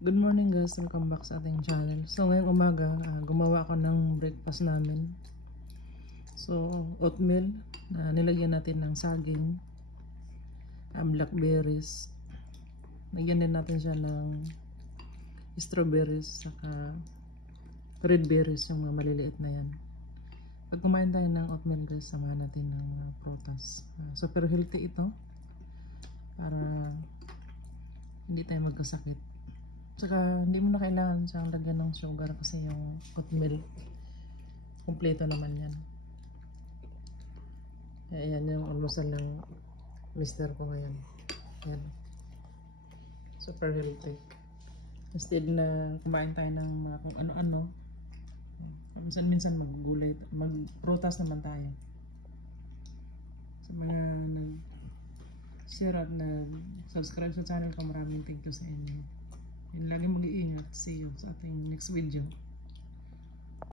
Good morning guys, welcome back sa ating channel. So ngayong umaga, gumawa ako ng breakfast namin. So oatmeal na nilagyan natin ng saging, blackberries. Lagyan din natin siya ng strawberries, saka red berries, yung mga maliliit na yan. Pag kumain tayo ng oatmeal guys, samahan natin ng prutas. Super healthy ito para hindi tayo magkasakit. Saka hindi mo na kailangan siyang lagyan ng sugar kasi yung oatmeal kumpleto naman yan. Ayan yung almusal ng mister ko ngayon. Ayan. Super healthy. Instead na kumain tayo ng kung ano-ano, minsan maggulay, magprutas naman tayo. Sa mga nag-share at nag-subscribe sa channel ko, maraming thank you sa inyo. Yun, lagi mag-iingat. See you sa ating next video.